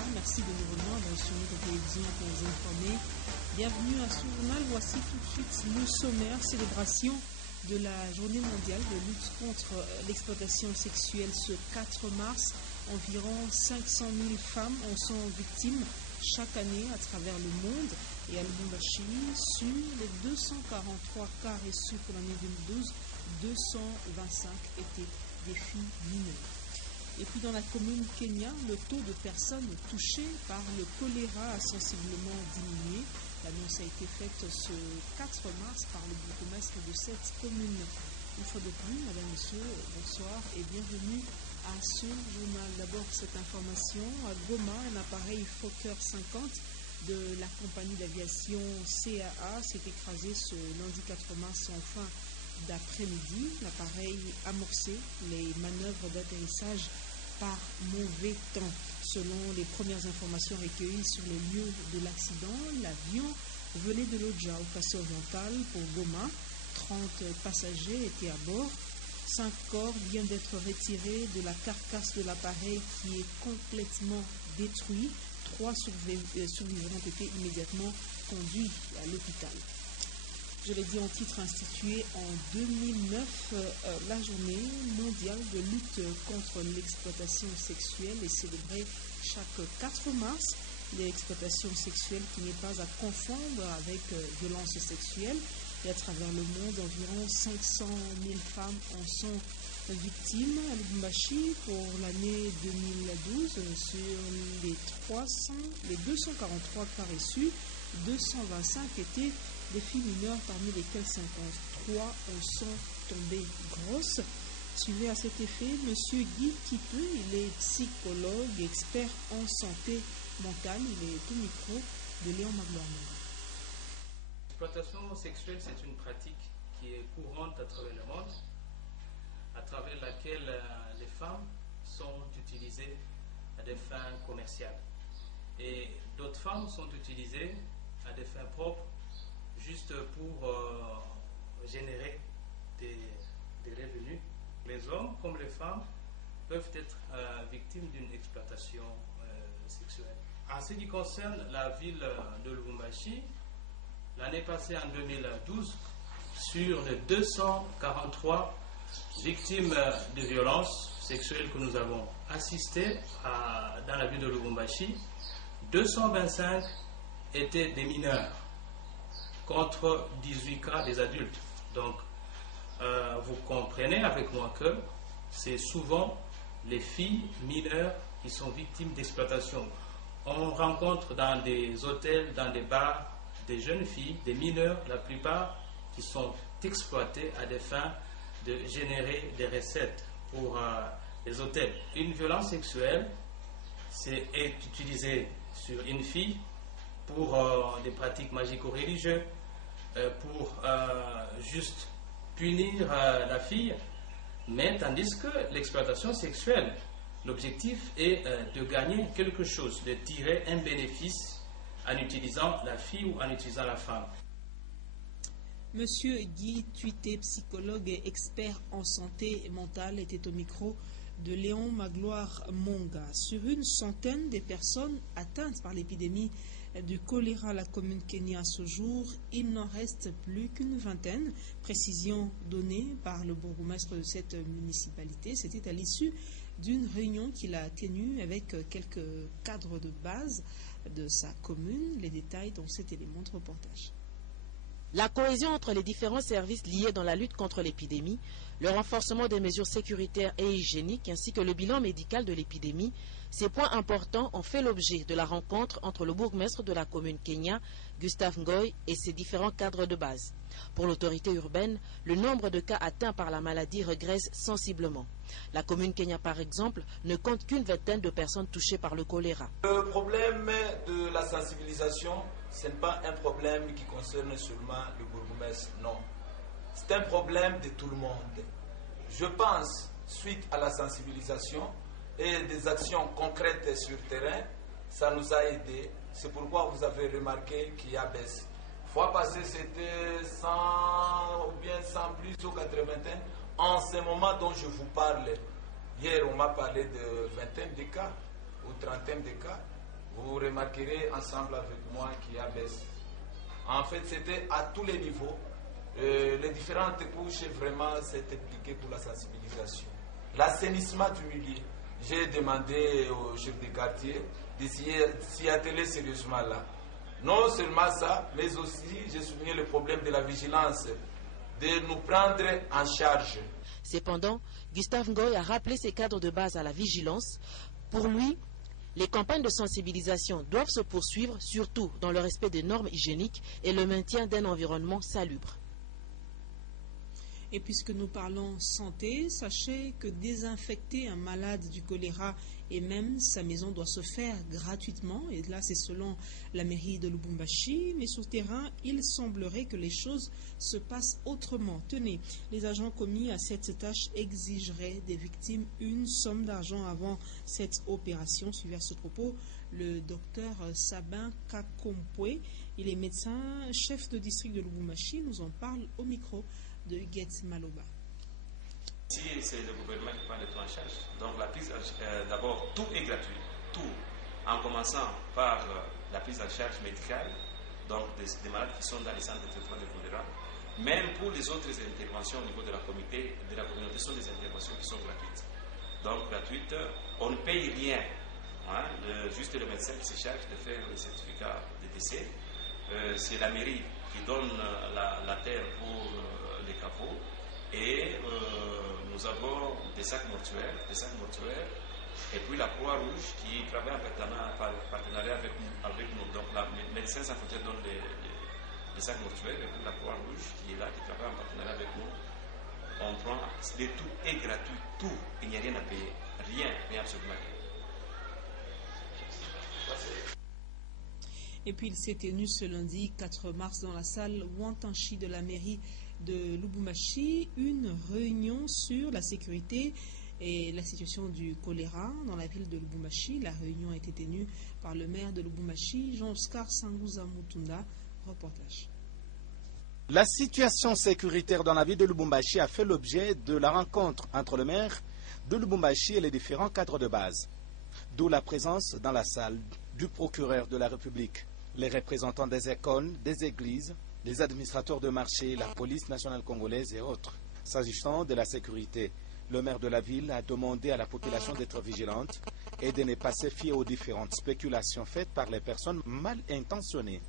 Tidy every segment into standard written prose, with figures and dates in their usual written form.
bonsoir. Merci de nous rejoindre sur notre télévision pour vous informer. Bienvenue à ce journal. Voici tout de suite le sommaire. Célébration de la journée mondiale de lutte contre l'exploitation sexuelle ce 4 mars. Environ 500 000 femmes en sont victimes chaque année à travers le monde. Et à Lubumbashi, sur les 243 cas reçus pour l'année 2012, 225 étaient des filles mineures. Et puis dans la commune Kenya, le taux de personnes touchées par le choléra a sensiblement diminué. L'annonce a été faite ce 4 mars par le bourgmestre de cette commune. Une fois de plus, madame, monsieur, bonsoir et bienvenue à ce journal. D'abord, cette information à Goma, un appareil Fokker 50 de la compagnie d'aviation CAA s'est écrasé ce lundi 4 mars en fin d'après-midi. L'appareil amorçait les manœuvres d'atterrissage par mauvais temps. Selon les premières informations recueillies sur les lieux de l'accident, l'avion venait de Lodja au Kassai oriental pour Goma. 30 passagers étaient à bord. 5 corps viennent d'être retirés de la carcasse de l'appareil qui est complètement détruit. 3 survivants ont été immédiatement conduits à l'hôpital. Je l'ai dit en titre institué en 2009, la journée mondiale de lutte contre l'exploitation sexuelle est célébrée chaque 4 mars. L'exploitation sexuelle qui n'est pas à confondre avec violence sexuelle. Et à travers le monde, environ 500 000 femmes en sont victimes à Lubumbashi pour l'année 2012. Sur les 243 cas reçus, 225 étaient des filles mineures, parmi lesquelles 53 en sont tombées grosses. Suivez à cet effet M. Guy Kiteux, il est psychologue, expert en santé mentale. Il est au micro de Léon Magloire. L'exploitation sexuelle, c'est une pratique qui est courante à travers le monde, à travers laquelle les femmes sont utilisées à des fins commerciales. Et d'autres femmes sont utilisées à des fins propres, juste pour générer des revenus. Les hommes comme les femmes peuvent être victimes d'une exploitation sexuelle. En ce qui concerne la ville de Lubumbashi, l'année passée, en 2012, sur les 243 victimes de violences sexuelles que nous avons assistées dans la ville de Lubumbashi, 225 étaient des mineurs, contre 18 cas des adultes. Donc, vous comprenez avec moi que c'est souvent les filles mineures qui sont victimes d'exploitation. On rencontre dans des hôtels, dans des bars, des jeunes filles, des mineurs, la plupart, qui sont exploitées à des fins de générer des recettes pour les hôtels. Une violence sexuelle est utilisée sur une fille pour des pratiques magico-religieuses, pour juste punir la fille, mais tandis que l'exploitation sexuelle, l'objectif est de gagner quelque chose, de tirer un bénéfice en utilisant la fille ou en utilisant la femme. Monsieur Guy Tuité, psychologue et expert en santé mentale, était au micro de Léon Magloire Monga. Sur une centaine de personnes atteintes par l'épidémie du choléra à la commune Kenya à ce jour, il n'en reste plus qu'une vingtaine. Précision donnée par le bourgmestre de cette municipalité. C'était à l'issue d'une réunion qu'il a tenue avec quelques cadres de base de sa commune. Les détails dans cet élément de reportage. La cohésion entre les différents services liés dans la lutte contre l'épidémie, le renforcement des mesures sécuritaires et hygiéniques ainsi que le bilan médical de l'épidémie, ces points importants ont fait l'objet de la rencontre entre le bourgmestre de la commune Kenya, Gustave Ngoy, et ses différents cadres de base. Pour l'autorité urbaine, le nombre de cas atteints par la maladie régresse sensiblement. La commune Kenya, par exemple, ne compte qu'une vingtaine de personnes touchées par le choléra. Le problème de la sensibilisation, ce n'est pas un problème qui concerne seulement le bourgmestre, non. C'est un problème de tout le monde. Je pense, suite à la sensibilisation et des actions concrètes sur le terrain, ça nous a aidés. C'est pourquoi vous avez remarqué qu'il y a baisse. Fois passée, c'était 100 ou bien 100 plus ou 81. En ce moment dont je vous parle, hier on m'a parlé de vingtaine de cas ou trentaine de cas. vous remarquerez ensemble avec moi qu'il y a baisse. En fait, c'était à tous les niveaux. Les différentes couches vraiment s'est impliquées pour la sensibilisation. L'assainissement du milieu. J'ai demandé au chef de quartier de s'y atteler sérieusement là. Non seulement ça, mais aussi j'ai souligné le problème de la vigilance, de nous prendre en charge. Cependant, Gustave Ngoy a rappelé ses cadres de base à la vigilance. Pour lui, les campagnes de sensibilisation doivent se poursuivre, surtout dans le respect des normes hygiéniques et le maintien d'un environnement salubre. Et puisque nous parlons santé, sachez que désinfecter un malade du choléra et même sa maison doit se faire gratuitement. Et là, c'est selon la mairie de Lubumbashi. Mais sur terrain, il semblerait que les choses se passent autrement. Tenez, les agents commis à cette tâche exigeraient des victimes une somme d'argent avant cette opération. Suivez à ce propos le docteur Sabin Kakompwe. Il est médecin, chef de district de Lubumbashi. Nous en parle au micro de Huguette Maloba. Si c'est le gouvernement qui prend le tout en charge, donc la prise d'abord tout est gratuit, tout, en commençant par la prise en charge médicale, donc des malades qui sont dans les centres de traitement de choléra, même pour les autres interventions au niveau de la communauté, sont des interventions qui sont gratuites. Donc gratuites, on ne paye rien, hein, juste le médecin qui se charge de faire le certificat de décès. C'est la mairie qui donne la terre pour les caveaux et nous avons des sacs mortuaires et puis la Croix-Rouge qui travaille en partenariat avec nous. Donc la Médecins Sans Frontières donne les sacs mortuaires et puis la Croix-Rouge qui est là, qui travaille en partenariat avec nous. On prend, tout est gratuit, tout, il n'y a rien à payer, rien absolument rien. Et puis il s'est tenu ce lundi 4 mars dans la salle Wantanchi de la mairie de Lubumbashi une réunion sur la sécurité et la situation du choléra dans la ville de Lubumbashi. La réunion a été tenue par le maire de Lubumbashi, Jean-Oscar Sanguza Mutunda. Reportage. La situation sécuritaire dans la ville de Lubumbashi a fait l'objet de la rencontre entre le maire de Lubumbashi et les différents cadres de base. D'où la présence dans la salle du procureur de la République, les représentants des écoles, des églises, les administrateurs de marché, la police nationale congolaise et autres. S'agissant de la sécurité, le maire de la ville a demandé à la population d'être vigilante et de ne pas se fier aux différentes spéculations faites par les personnes mal intentionnées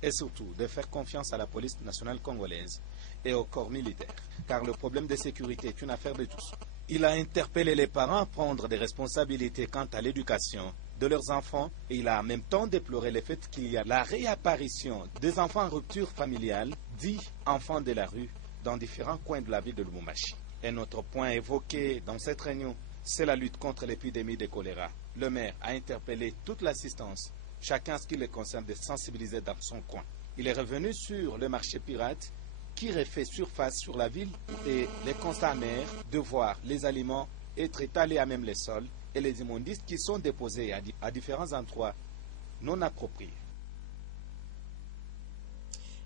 et surtout de faire confiance à la police nationale congolaise et au corps militaire, car le problème de sécurité est une affaire de tous. Il a interpellé les parents à prendre des responsabilités quant à l'éducation de leurs enfants et il a en même temps déploré le fait qu'il y a la réapparition des enfants en rupture familiale, dits enfants de la rue, dans différents coins de la ville de Lubumbashi. Un autre point évoqué dans cette réunion, c'est la lutte contre l'épidémie de choléra. Le maire a interpellé toute l'assistance, chacun ce qui le concerne, de sensibiliser dans son coin. Il est revenu sur le marché pirate qui refait surface sur la ville et les constats amers de voir les aliments être étalés à même les sols et les immondices qui sont déposés à différents endroits non appropriés.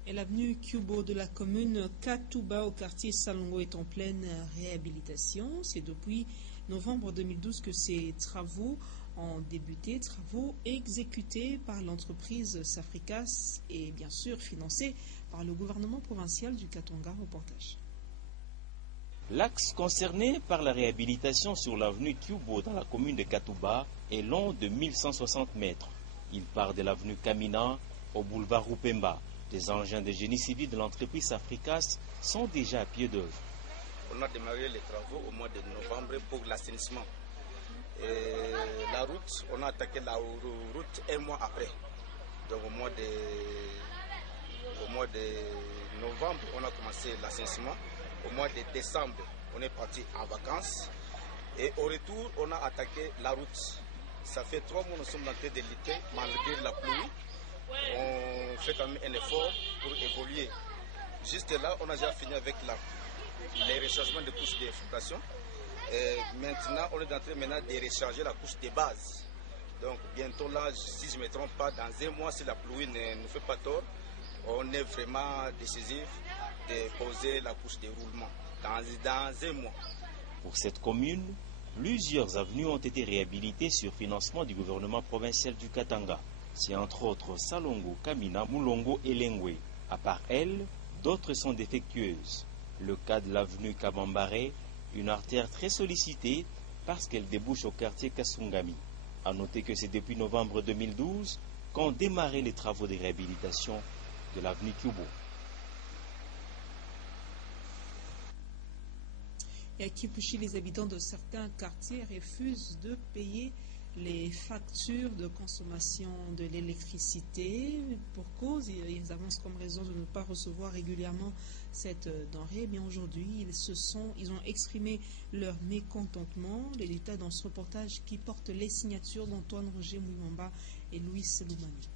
Et l'avenue Kubo de la commune Katuba au quartier Salongo est en pleine réhabilitation. C'est depuis novembre 2012 que ces travaux ont débuté, travaux exécutés par l'entreprise Safricas et bien sûr financés par le gouvernement provincial du Katanga. Reportage. L'axe concerné par la réhabilitation sur l'avenue Kubo dans la commune de Katuba est long de 1160 mètres. Il part de l'avenue Kamina au boulevard Rupemba. Des engins de génie civil de l'entreprise Africas sont déjà à pied d'œuvre. On a démarré les travaux au mois de novembre pour l'assainissement. La route, on a attaqué la route un mois après. Donc au mois de novembre, on a commencé l'assainissement. Au mois de décembre, on est parti en vacances. Et au retour, on a attaqué la route. Ça fait 3 mois que nous sommes en train de lutter malgré la pluie. On fait quand même un effort pour évoluer. Juste là, on a déjà fini avec les rechargements de couches de filtration. Maintenant, on est en train de recharger la couche de base. Donc bientôt là, si je ne me trompe pas, dans un mois, si la pluie ne nous fait pas tort, on est vraiment décisif de poser la couche de roulement dans un mois. Pour cette commune, Plusieurs avenues ont été réhabilitées sur financement du gouvernement provincial du Katanga. C'est entre autres Salongo, Kamina, Moulongo et Lengwe. À part elles, d'autres sont défectueuses. Le cas de l'avenue Kabambare, une artère très sollicitée parce qu'elle débouche au quartier Kasungami. A noter que c'est depuis novembre 2012 qu'ont démarré les travaux de réhabilitation de l'avenue Kubo. Et à Kipushi, les habitants de certains quartiers refusent de payer les factures de consommation de l'électricité. Pour cause, ils avancent comme raison de ne pas recevoir régulièrement cette denrée. Eh bien aujourd'hui, ils ont exprimé leur mécontentement. Les détails dans ce reportage qui porte les signatures d'Antoine Roger Mouimamba et Louis Seloumani.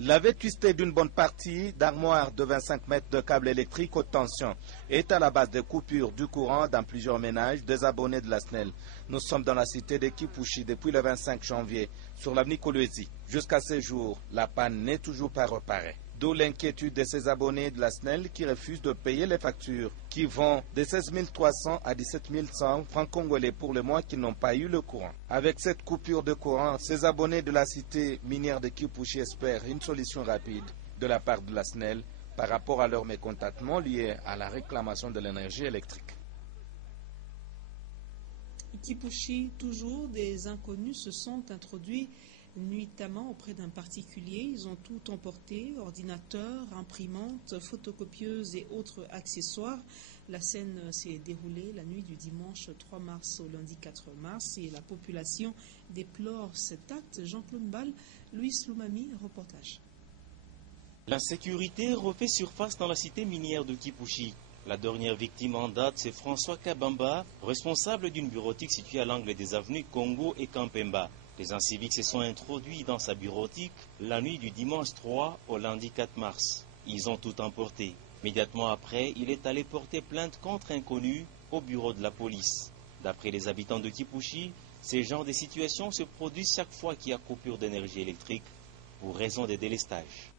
La vétusté d'une bonne partie d'armoires de 25 mètres de câbles électriques haute tension est à la base des coupures du courant dans plusieurs ménages des abonnés de la SNEL. Nous sommes dans la cité de Kipushi depuis le 25 janvier sur l'avenue Kolwezi. Jusqu'à ce jour, la panne n'est toujours pas réparée. D'où l'inquiétude de ces abonnés de la SNEL qui refusent de payer les factures, qui vont de 16 300 à 17 100 francs congolais pour le mois qu'ils n'ont pas eu le courant. Avec cette coupure de courant, ces abonnés de la cité minière de Kipushi espèrent une solution rapide de la part de la SNEL par rapport à leur mécontentement lié à la réclamation de l'énergie électrique. Kipushi, toujours des inconnus se sont introduits nuitamment auprès d'un particulier. Ils ont tout emporté, ordinateurs, imprimantes, photocopieuses et autres accessoires. La scène s'est déroulée la nuit du dimanche 3 mars au lundi 4 mars et la population déplore cet acte. Jean-Claude Mbal, Louis Loumami, reportage. L'insécurité refait surface dans la cité minière de Kipushi. La dernière victime en date, c'est François Kabamba, responsable d'une bureautique située à l'angle des avenues Congo et Kampemba. Les inciviques se sont introduits dans sa bureautique la nuit du dimanche 3 au lundi 4 mars. Ils ont tout emporté. Immédiatement après, il est allé porter plainte contre inconnus au bureau de la police. D'après les habitants de Kipushi, ces genres de situations se produisent chaque fois qu'il y a coupure d'énergie électrique pour raison de délestage.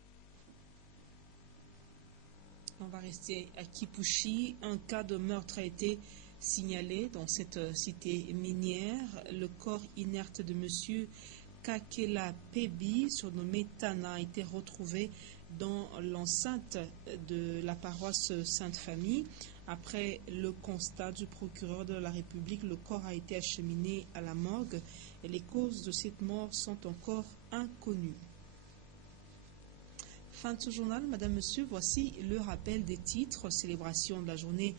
On va rester à Kipushi. Un cas de meurtre a été signalé dans cette cité minière. Le corps inerte de M. Kakela Pebi, surnommé Tana, a été retrouvé dans l'enceinte de la paroisse Sainte-Famille. Après le constat du procureur de la République, le corps a été acheminé à la morgue et les causes de cette mort sont encore inconnues. Fin de ce journal, Madame, Monsieur, voici le rappel des titres. Célébration de la journée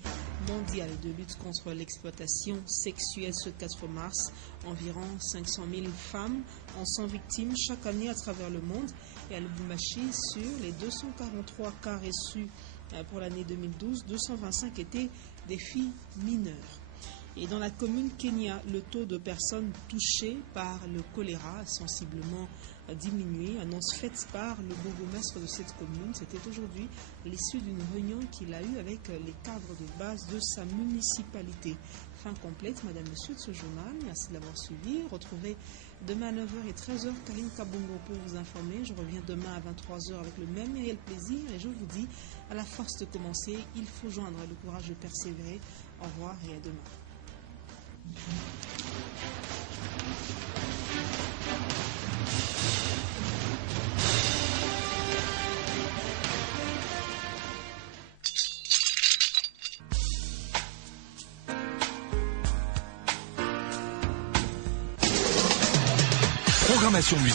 mondiale de lutte contre l'exploitation sexuelle ce 4 mars. Environ 500 000 femmes en sont victimes chaque année à travers le monde. Et à Lubumbashi, sur les 243 cas reçus pour l'année 2012, 225 étaient des filles mineures. Et dans la commune Kenya, le taux de personnes touchées par le choléra a sensiblement diminué. Annonce faite par le bourgmestre de cette commune. C'était aujourd'hui à l'issue d'une réunion qu'il a eue avec les cadres de base de sa municipalité. Fin complète, Madame, Monsieur, de ce journal. Merci de l'avoir suivi. Retrouvez demain à 9h et 13h Karine Kabongo pour vous informer. Je reviens demain à 23h avec le même réel plaisir. Et je vous dis, à la force de commencer, il faut joindre le courage de persévérer. Au revoir et à demain. Programmation musicale.